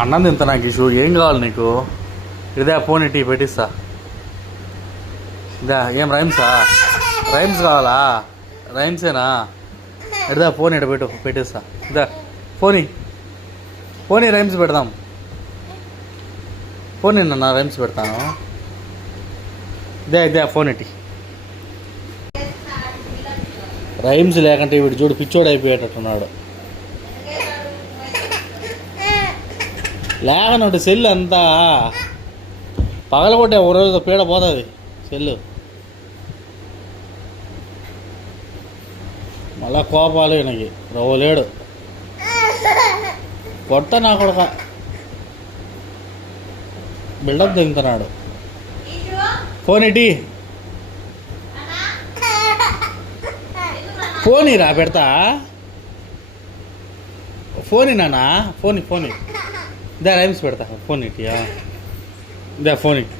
అన్నం తింటా నాకు ఇష్యూ ఏం కావాలి నీకు? ఇదే ఫోన్ ఇటీ పెట్టిస్తా. ఇదా ఏం రైమ్సా? రైమ్స్ కావాలా? రైమ్సేనా? ఇదా ఫోన్ ఇట పెట్టిస్తా. ఇదా ఫోన్ రైమ్స్ పెడదాం. ఫోన్ నా రైమ్స్ పెడతాను. ఇదే ఫోన్ ఇటీ. రైమ్స్ లేకంటే వీడు చూడు పిచ్చోడు అయిపోయేటట్టున్నాడు. లేకనంటే సెల్లు అంతా పగలగొట్టే ఒక రోజు పీడ పోతుంది సెల్లు. మళ్ళా కోపాలు ఈయనకి రవ్వలేడు. కొట్ట నా కొడక బిల్డప్ దిగుతున్నాడు. ఫోన్ ఇటీ. ఫోన్ రా పెడతా. ఫోన్ నానా ఫోన్ ఇదా రైమ్స్ పెడతా. ఫోన్ ఇటీ. ఇదా ఫోన్ ఇటీ.